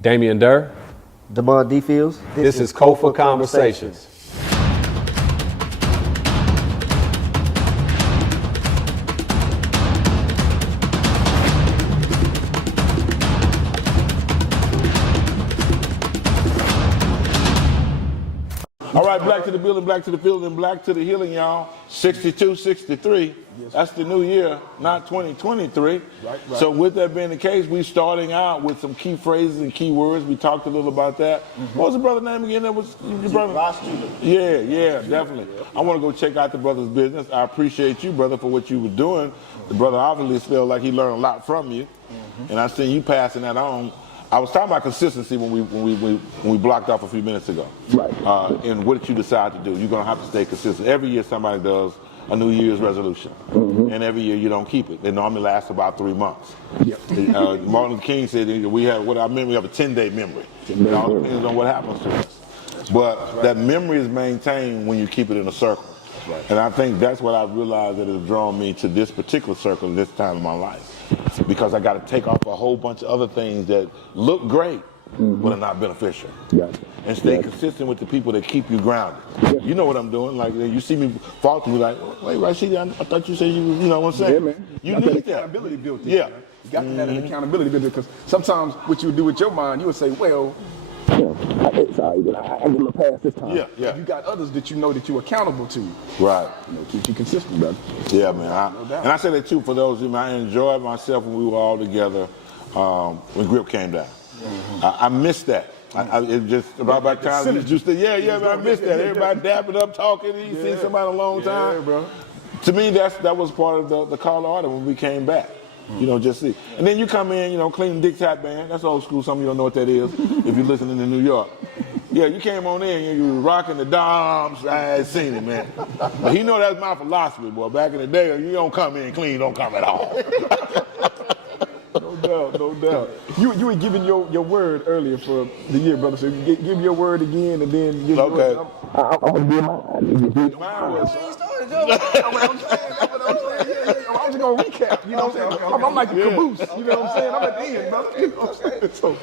Damond Durr. Damond D. Fields. This is Sankofa Conversations. All right, black to the building, black to the field, and black to the healing, y'all. 62, 63. Yes. That's the new year, not 2023. Right. So with that being the case, we're starting out with some key phrases and key words. We talked a little about that. What was the brother's name again? That was your brother? Yeah, definitely. I want to go check out the brother's business. I appreciate you, brother, for what you were doing. The brother obviously felt like he learned a lot from you, and I seen you passing that on. I was talking about consistency when we blocked off a few minutes ago. Right. And what did you decide to do? You're going to have to stay consistent. Every year somebody does a New Year's resolution. And every year you don't keep it. It normally lasts about 3 months. Yep. Martin Luther King said we have we have a 10-day memory. It all depends on what happens to us. But that memory is maintained when you keep it in a circle. Right. And I think that's what I've realized that has drawn me to this particular circle at this time of my life. Because I got to take off a whole bunch of other things that look great, but are not beneficial. Gotcha. And stay consistent with the people that keep you grounded. You know what I'm doing. Like, you see me fall to me like, wait, Rashid, I thought you said you know what I'm saying? Yeah, man. You got need that accountability built in. Man. You got to have an accountability built in, because sometimes what you do with your mind, you would say, well, it's all right, I get a pass this time. Yeah. You got others that you know that you're accountable to. Right. Keep you consistent, brother. Yeah, man. And I say that too for those of you. I enjoyed myself when we were all together when Grip came down. I missed that. It just about that time. I missed that. Everybody dapping up, talking. You seen somebody in a long time. Bro. To me, that was part of the call to order when we came back. Just see. And then you come in, clean Dick's Hat Band. That's old school. Some of you don't know what that is if you're listening in New York. Yeah, you came on in, you were rocking the Doms. I ain't seen it, man. But he know that's my philosophy, boy. Back in the day, you don't come in clean, you don't come at all. No doubt. You were giving your word earlier for the year, brother. So give your word again, and then give your word. I'm going to give mine. Mine was. I'm just going to recap, you know what I'm saying? I'm like a caboose, you know what I'm saying? I'm at the end, brother. You know what I'm saying? So,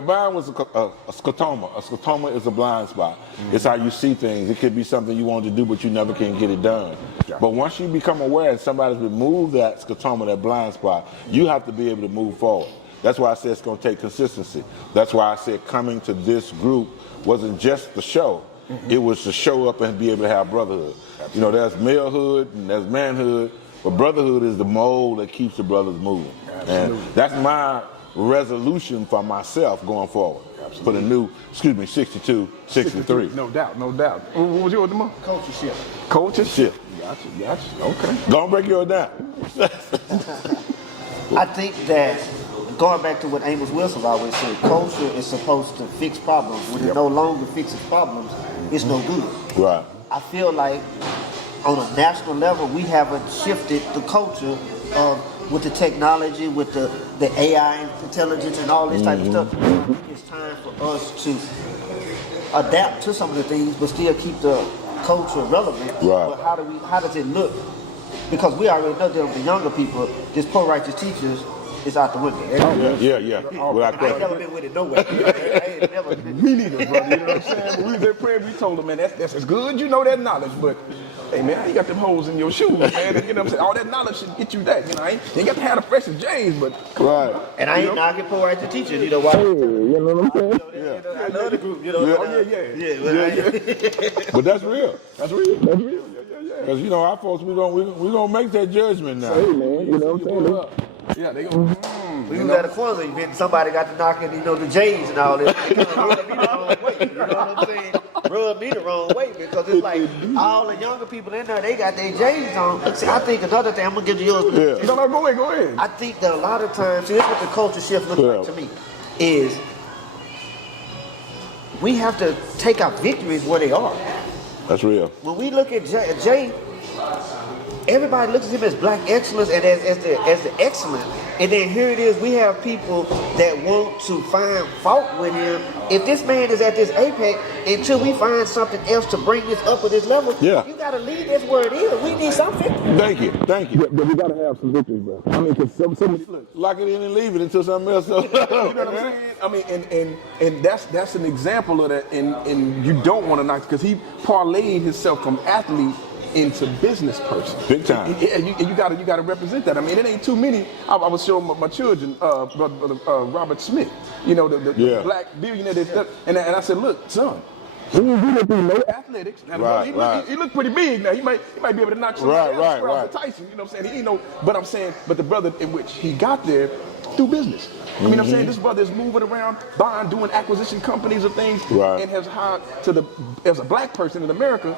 mine was a scotoma. A scotoma is a blind spot. It's how you see things. It could be something you want to do, but you never can get it done. But once you become aware and somebody's removed that scotoma, that blind spot, you have to be able to move forward. That's why I said it's going to take consistency. That's why I said coming to this group wasn't just the show. It was to show up and be able to have brotherhood. There's malehood and there's manhood, but brotherhood is the mold that keeps the brothers moving. And that's my resolution for myself going forward. For the new, 62, 63. No doubt. What was yours, Damond? Cultureship. Gotcha. Okay. Don't break yours down. I think that, going back to what Amos Wilson always said, culture is supposed to fix problems. When it no longer fixes problems, it's no good. Right. I feel like on a national level, we haven't shifted the culture with the technology, with the AI intelligence and all this type of stuff. I think it's time for us to adapt to some of the things, but still keep the culture relevant. Right. But how does it look? Because we already know that the younger people, just poor righteous teachers, is out the window. Yeah. I ain't never been with it nowhere. I ain't never been. Me neither, brother. You know what I'm saying? When we was at prayer, we told them, man, that's as good. You know that knowledge, but hey, man, you got them holes in your shoes, man. You know what I'm saying? All that knowledge should get you that. You ain't got to have the freshest J's, but right. And I ain't knocking poor righteous teachers. You know why? You know what I'm saying? I love the group. But that's real. Yeah. Because our folks, we gonna make that judgment now. Hey, man, you know what I'm saying? Yeah, they go. We was at a Kwanzaa event, somebody got to knocking, the J's and all this. It kind of rubbed me the wrong way. You know what I'm saying? Rubbed me the wrong way, because it's like all the younger people in there, they got their J's on. See, I think another thing, I'm gonna give you yours. Yeah. No, go ahead. I think that a lot of times, see, this is what the culture shift looks like to me, is we have to take our victories where they are. That's real. When we look at Jay, everybody looks at him as black excellence and as the excellent And then here it is, we have people that want to find fault with him. If this man is at this apex, until we find something else to bring this up at this level, Yeah. you gotta leave this where it is. We need something. Thank you. But we gotta have some victories, bro. I mean, because somebody look. Lock it in and leave it until something else. You know what I'm saying? I mean, and that's an example of that. And you don't want to knock because he parlayed himself from athlete into business person. Big time. And you gotta represent that. I mean, it ain't too many. I was showing my children, Robert Smith, you know, the black billionaire. And I said, look, son. He didn't do no athletics. Now, he looked pretty big. Now he might be able to knock somebody else off Tyson. You know what I'm saying? He know, but I'm saying, but the brother in which he got there through business. I mean, I'm saying this brother is moving around, buying, doing acquisition companies of things, and has hired as a black person in America,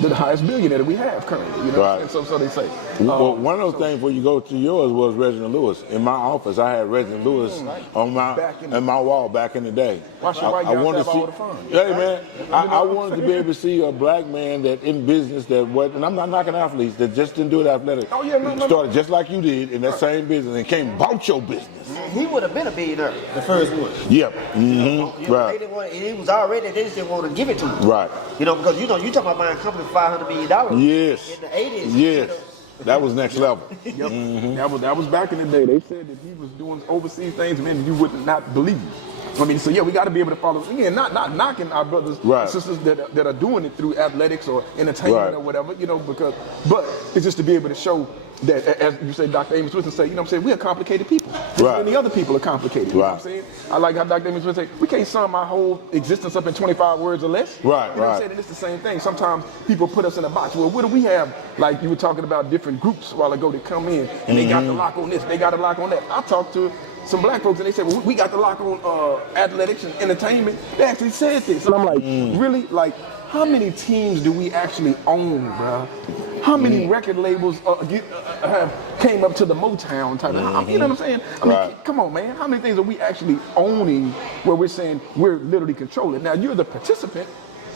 the highest billionaire that we have currently. You know, and so they say. Well, one of those things before you go to yours was Reginald Lewis. In my office, I had Reginald Lewis on my wall back in the day. I wanted to see. Hey man, I wanted to be able to see a black man that in business and I'm not knocking athletes that just didn't do it athletic. Started just like you did in that same business and came bought your business. He would have been a billionaire, the first one. Yep. Right. He was already. They just didn't want to give it to him. Right. You know, because you talking about buying a company for $500 million. Yes. In the 80s. Yes. You know. That was next level. That was back in the day. They said that he was doing overseas things, man, you would not believe. I mean, so yeah, we got to be able to follow. Again, not knocking our brothers and sisters that are doing it through athletics or entertainment or whatever, you know, but it's just to be able to show that, as you say, Dr. Amos Twiston say, you know what I'm saying, we are complicated people. Many other people are complicated. You know what I'm saying? I like how Dr. Amos Twiston say, we can't sum my whole existence up in 25 words or less. You know what I'm saying? And it's the same thing. Sometimes people put us in a box. Well, what do we have? Like you were talking about different groups a while ago that come in and they got the lock on this, they got the lock on that. I talked to some black folks and they said, well, we got the lock on athletics and entertainment. They actually said this. And I'm like, really? Like, how many teams do we actually own, bro? How many record labels have came up to the Motown type of, you know what I'm saying? I mean, come on, man. How many things are we actually owning where we're saying we're literally controlling? Now, you're the participant.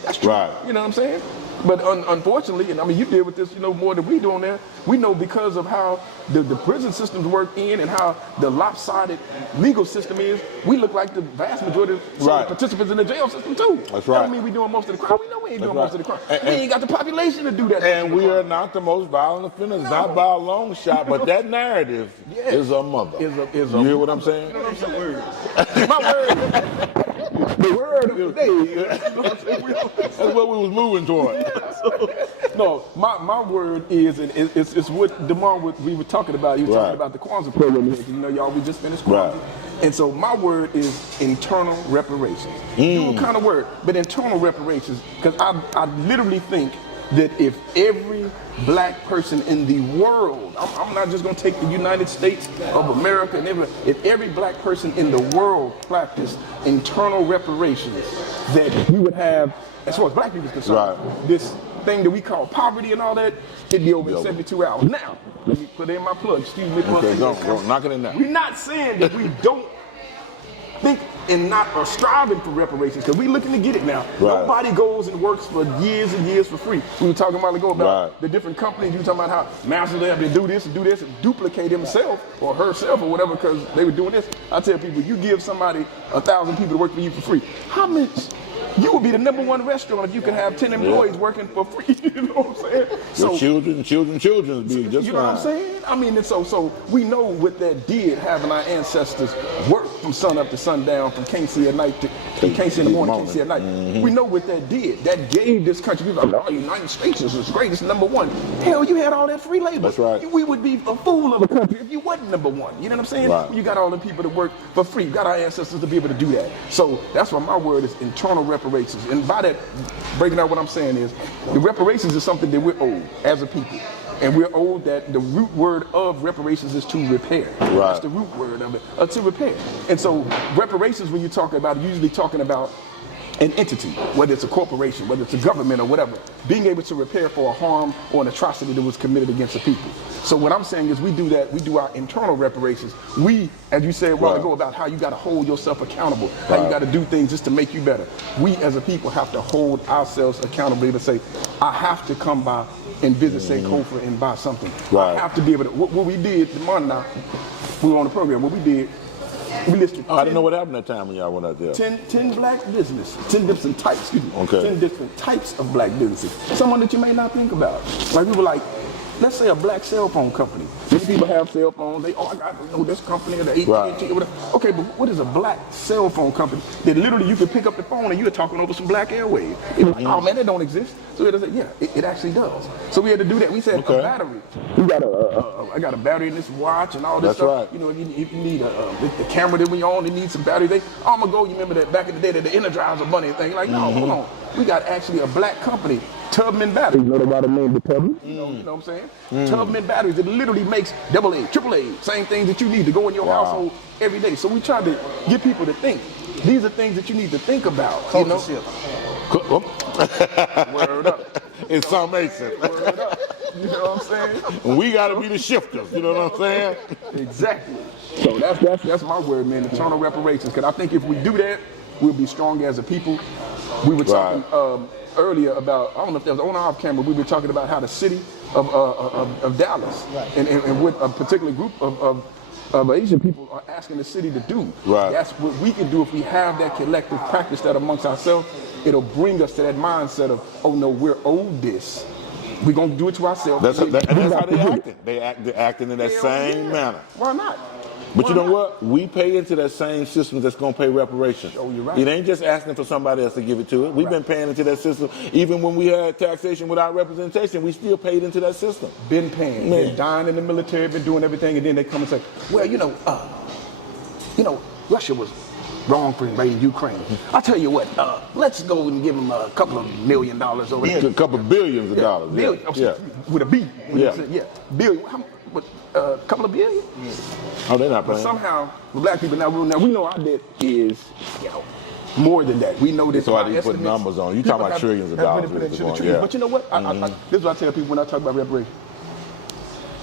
That's true. You know what I'm saying? But unfortunately, and I mean, you deal with this, you know, more than we do on there. We know because of how the prison systems work in and how the lopsided legal system is, we look like the vast majority of participants in the jail system too. That's right. That don't mean we doing most of the crime. We know we ain't doing most of the crime. We ain't got the population to do that. And we are not the most violent offenders, not by a long shot, but that narrative is a mother. You hear what I'm saying? My word. The word of the day. That's what we was moving toward. No, my word is, and it's what Damond we were talking about. He was talking about the Kwanzaa program. You know, y'all, we just finished Kwanzaa. And so my word is internal reparations. Dual kind of word, but internal reparations, because I literally think that if every black person in the world, I'm not just going to take the United States of America, and if every black person in the world practiced internal reparations, that we would have, as far as black people is concerned, this thing that we call poverty and all that, it'd be over in 72 hours. Now, let me put in my plug. Excuse me. Go knock it in there. We're not saying that we don't think and not are striving for reparations, because we looking to get it now. Nobody goes and works for years and years for free. We were talking a while ago about the different companies. You were talking about how masters have to do this and duplicate himself or herself or whatever because they were doing this. I tell people, you give somebody 1,000 people to work for you for free. How much? You would be the #1 restaurant if you could have 10 employees working for free. You know what I'm saying? So children be just you know what I'm saying? I mean, and so we know what that did, having our ancestors work from sun up to sundown, from can't see at night to can't see in the morning, can't see at night. We know what that did. That gave this country, people like, oh, United States is great, it's #1. Hell, you had all that free labor. That's right. We would be a fool of a country if you wasn't #1. You know what I'm saying? You got all the people to work for free. You got our ancestors to be able to do that. So that's why my word is internal reparations. And by that, breaking out what I'm saying is, the reparations is something that we're owed as a people. And we're owed that the root word of reparations is to repair. That's the root word of it, to repair. And so reparations, when you talk about, usually talking about an entity, whether it's a corporation, whether it's a government or whatever, being able to repair for a harm or an atrocity that was committed against the people. So what I'm saying is we do that, we do our internal reparations. We, as you said a while ago about how you got to hold yourself accountable, how you got to do things just to make you better. We as a people have to hold ourselves accountable to say, I have to come by and visit Sankofa and buy something. I have to be able to, what we did, the money now, we were on the program. What we did, we listed. I didn't know what happened that time when y'all went out there. 10 black business, 10 different types, excuse me. Okay. 10 different types of black businesses. Someone that you may not think about. Like we were like, let's say a black cell phone company. Many people have cell phones. I got to know this company or the AT&T or whatever. Okay, but what is a black cell phone company that literally you can pick up the phone and you're talking over some black airwaves? It's like, oh man, that don't exist. So it said, yeah, it actually does. So we had to do that. We said a battery. We got I got a battery in this watch and all this stuff. Right. You know, if you need the camera that we own, it needs some battery. I'm gonna go. You remember that back in the day that the Energizer bunny thing? Like, no, hold on. We got actually a black company, Tubman Batteries. You know about the name, the Tubman? You know what I'm saying? Tubman Batteries. It literally makes AA, AAA, same things that you need to go in your household every day. So we try to get people to think. These are things that you need to think about. Culture shift. Word up. In summation. Word up. You know what I'm saying? We got to be the shifters. You know what I'm saying? Exactly. So that's my word, man. Eternal reparations. Because I think if we do that, we'll be strong as a people. We were talking earlier about, I don't know if that was on or off camera, we were talking about how the city of Dallas and what a particular group of Asian people are asking the city to do. Right. That's what we can do if we have that collective practice that amongst ourselves. It'll bring us to that mindset of, oh no, we're owed this. We're going to do it to ourselves. That's how they acting. They're acting in that same manner. Why not? But you know what? We pay into that same system that's going to pay reparations. Oh, you're right. It ain't just asking for somebody else to give it to it. We've been paying into that system. Even when we had taxation without representation, we still paid into that system. Been paying. Been dying in the military, been doing everything, and then they come and say, well, Russia was wrong for invading Ukraine. I'll tell you what, let's go and give them a couple of $1 million over there. A couple of billions of dollars. Billion, with a B. Billion. A couple of billion? Oh, they're not playing. But somehow, the black people, now we know our debt is, more than that. We know this. So I didn't put numbers on. You talking about trillions of dollars. But you know what? This is what I tell people when I talk about reparations.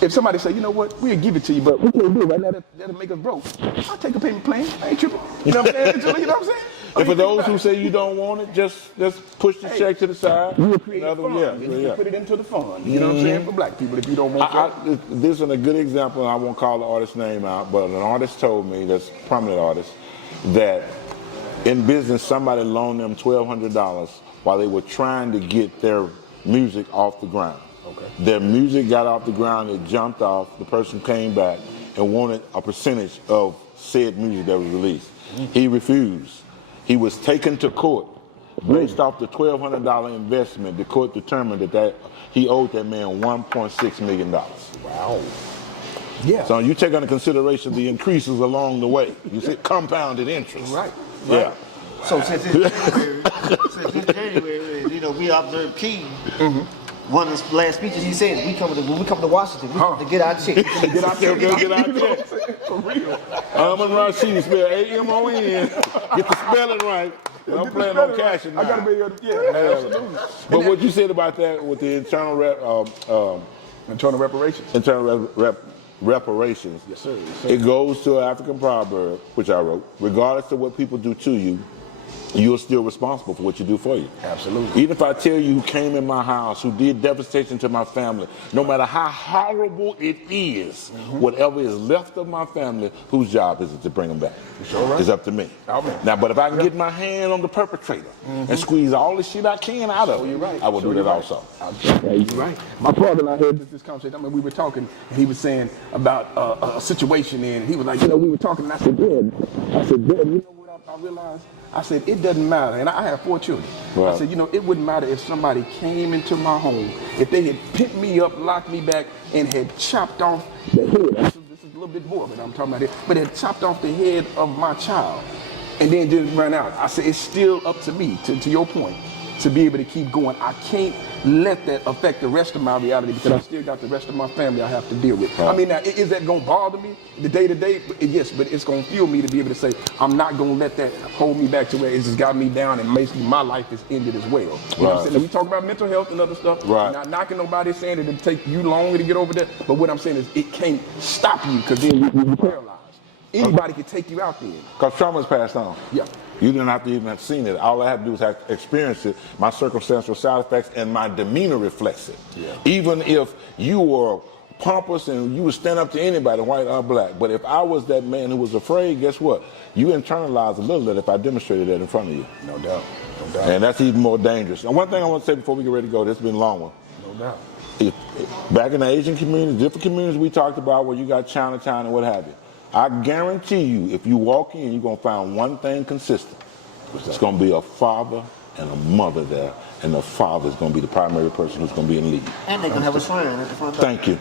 If somebody say, you know what, we'll give it to you, but we can't do it right now, that'll make us broke. I'll take a payment plan. I ain't tripping. You know what I'm saying? You know what I'm saying? And for those who say you don't want it, just push the check to the side. You create a fund. You put it into the fund. You know what I'm saying? For black people, if you don't want it. This is a good example, and I won't call the artist's name out, but an artist told me, that's a prominent artist, that in business somebody loaned them $1,200 while they were trying to get their music off the ground. Okay. Their music got off the ground, it jumped off, the person came back and wanted a percentage of said music that was released. He refused. He was taken to court. Based off the $1,200 investment, the court determined that he owed that man $1.6 million. Wow. Yeah. So you take into consideration the increases along the way. You see compounded interest. Right. Yeah. So since it's January, we observed King. One of his last speeches, he said, when we come to Washington, we come to get our check. Get our check. For real. Amon Rashid, spell A-M-O-N. Get the spelling right. I'm playing on cash now. I got to be able to, absolutely. But what you said about that with the internal reparations. Internal reparations. Yes, sir. It goes to an African proverb, which I wrote. Regardless of what people do to you, you're still responsible for what you do for you. Absolutely. Even if I tell you who came in my house, who did devastation to my family, no matter how horrible it is, whatever is left of my family, whose job is it to bring them back? Sure right. It's up to me. Now, but if I can get my hand on the perpetrator and squeeze all the shit I can out of it, I will do that also. Yeah, you're right. My father and I had this conversation. I mean, we were talking, and he was saying about a situation, and he was like, we were talking, and I said, Dad, you know what I realized? I said, it doesn't matter, and I have 4 children. Right. I said, it wouldn't matter if somebody came into my home, if they had picked me up, locked me back, and had chopped off the head. This is a little bit morbid, I'm talking about it, but had chopped off the head of my child, and then just ran out. I said, it's still up to me, to your point, to be able to keep going. I can't let that affect the rest of my reality because I still got the rest of my family I have to deal with. Right. I mean, now, is that going to bother me the day to day? Yes, but it's going to fuel me to be able to say, I'm not going to let that hold me back to where it's just got me down and basically my life is ended as well. You know what I'm saying? Now, we talk about mental health and other stuff. Right. Not knocking nobody, saying that it'll take you longer to get over that. But what I'm saying is it can't stop you because then you're paralyzed. Anybody can take you out there. Because trauma's passed on. Yeah. You didn't have to even have seen it. All I have to do is have to experience it. My circumstantial side effects and my demeanor reflects it. Yeah. Even if you were pompous and you would stand up to anybody, white or black. But if I was that man who was afraid, guess what? You internalize a little bit if I demonstrated that in front of you. No doubt. No doubt. And that's even more dangerous. And one thing I want to say before we get ready to go, this has been a long one. No doubt. Back in the Asian community, different communities we talked about where you got Chinatown and what have you. I guarantee you, if you walk in, you're going to find one thing consistent. It's going to be a father and a mother there, and the father is going to be the primary person who's going to be in lead. And they're going to have a shrine at the front door. Thank you.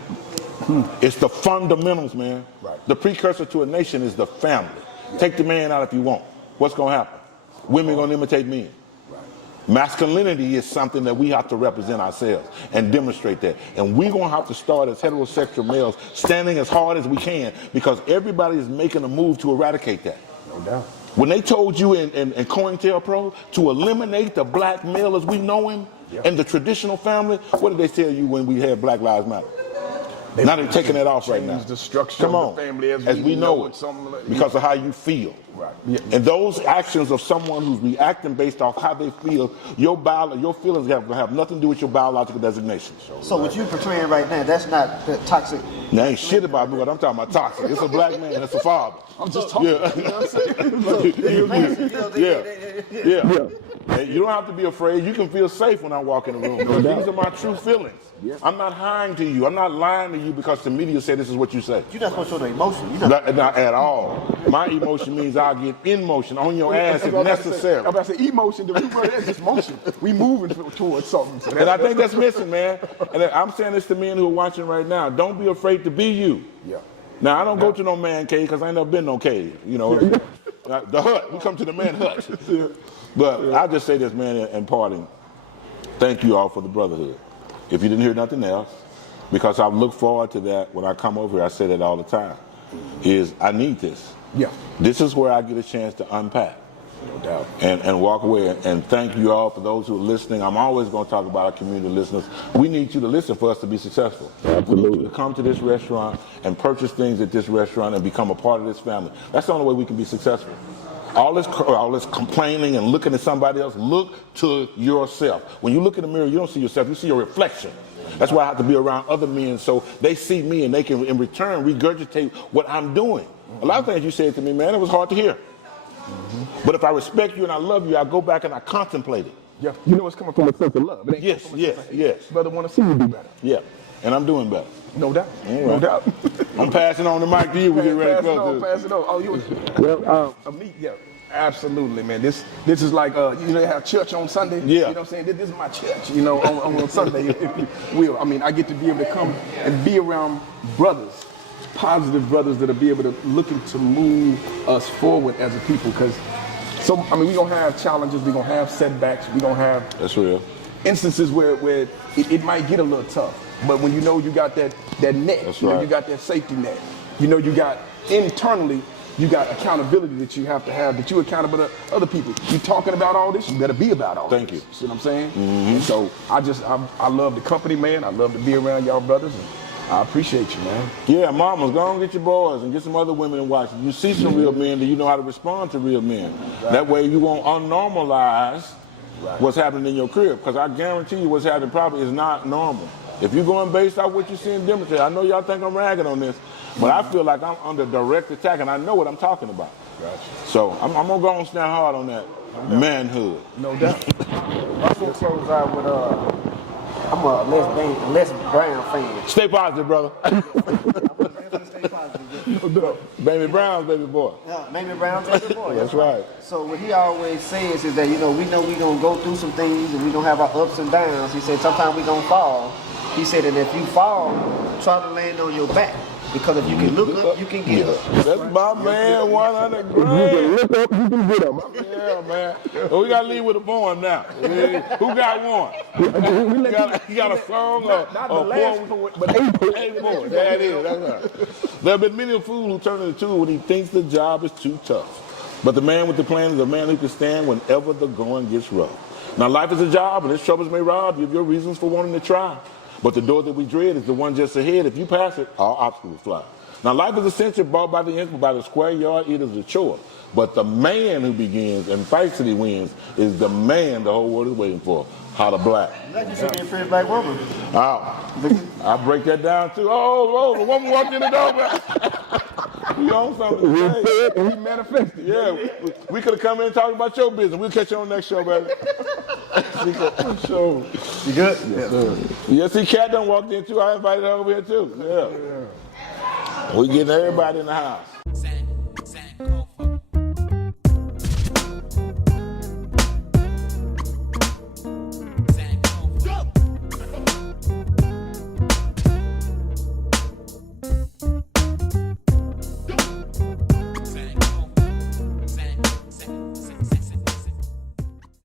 It's the fundamentals, man. Right. The precursor to a nation is the family. Take the man out if you want. What's going to happen? Women are going to imitate men. Masculinity is something that we have to represent ourselves and demonstrate that. And we're going to have to start as heterosexual males standing as hard as we can because everybody is making a move to eradicate that. No doubt. When they told you in COINTELPRO to eliminate the black male as we know him and the traditional family, what did they tell you when we had Black Lives Matter? Now they're taking that off right now. The structure of the family as we know it, because of how you feel. Right. Yeah. And those actions of someone who's reacting based off how they feel, your feelings have nothing to do with your biological designation. So what you're portraying right now, that's not the toxic. Now ain't shit about me, but I'm talking about toxic. It's a black man, it's a father. I'm just talking. Yeah. You know what I'm saying? Yeah. And you don't have to be afraid. You can feel safe when I walk in the room. These are my true feelings. Yeah. I'm not lying to you. I'm not lying to you because the media said this is what you say. You're not supposed to show the emotion. Not at all. My emotion means I'll get in motion on your ass if necessary. I'm about to say emotion. The root word is just motion. We moving towards something. So and I think that's missing, man. And I'm saying this to men who are watching right now. Don't be afraid to be you. Yeah. Now, I don't go to no man cave because I ain't never been no cave. You know, the hut. We come to the man hut. But I just say this, man, in parting. Thank you all for the brotherhood. If you didn't hear nothing else, because I look forward to that when I come over here, I say that all the time, is I need this. Yeah. This is where I get a chance to unpack. No doubt. And walk away. And thank you all for those who are listening. I'm always going to talk about our community listeners. We need you to listen for us to be successful. Absolutely. We need you to come to this restaurant and purchase things at this restaurant and become a part of this family. That's the only way we can be successful. All this complaining and looking at somebody else, look to yourself. When you look in the mirror, you don't see yourself, you see your reflection. That's why I have to be around other men so they see me and they can, in return, regurgitate what I'm doing. A lot of things you said to me, man, it was hard to hear. But if I respect you and I love you, I go back and I contemplate it. Yeah. You know it's coming from a sense of love. It ain't Yes. Brother want to see you do better. Yeah. And I'm doing better. No doubt. Right. No doubt. I'm passing on the mic to you. We get ready to close. Pass it on. Oh, you. Well, yeah. Absolutely, man. This is like they have church on Sunday. Yeah. You know what I'm saying? This is my church. You know, on Sunday, if you will. I mean, I get to be able to come and be around brothers, positive brothers that will be able to looking to move us forward as a people. Because, we're gonna have challenges. We're gonna have setbacks. We're gonna have that's real instances where it might get a little tough. But when you know you got that net, that's you know, right. you got that safety net. You know, you got internally. You got accountability that you have to have, that you're accountable to other people. You talking about all this, you better be about all Thank this. you. See what I'm saying? And so I love the company, man. I love to be around y'all brothers, and I appreciate you, man. Yeah, mamas, go and get your boys and get some other women and watch. You see some real men, then you know how to respond to real men. Right. That way you won't unnormalize what's happening in your crib, because I guarantee you what's happening probably is not normal. If you're going based off what you see and demonstrate, I know y'all think I'm ragging on this, but I feel like I'm under direct attack, and I know what I'm talking about. Gotcha. So I'm going to go and stand hard on that manhood. No doubt. I'm going to close out with, I'm a Les Brown fan. Stay positive, brother. Stay positive. Baby Brown's baby boy. Yeah, Baby Brown's baby boy. That's right. So what he always says is that, we know we're going to go through some things and we're going to have our ups and downs. He said sometimes we're going to fall. He said, and if you fall, try to land on your back. Because if you can look up, you can get up. That's my man, 100 grand. You can look up, you can get up. Yeah, man. Well, we got to leave with a poem now. Who got one? You got a song or a poem? But eight more. There it is. That's right. There have been many a fool who turn into two when he thinks the job is too tough. But the man with the plan is a man who can stand whenever the going gets rough. Now, life is a job, and its troubles may rob you of your reasons for wanting to try. But the door that we dread is the one just ahead. If you pass it, all obstacles fly. Now, life is essential, bought by the inch, but by the square yard, it is a chore. But the man who begins and fights till he wins is the man the whole world is waiting for. How to black. Like you said, a pretty black woman. I break that down too. Oh, the woman walked in the door, man. You on something today. And we manifested. Yeah, we could have come in and talked about your business. We'll catch you on the next show, baby. Show. You good? Yes, sir. You see, Kat done walked in too. I invited her over here too. Yeah. We getting everybody in the house.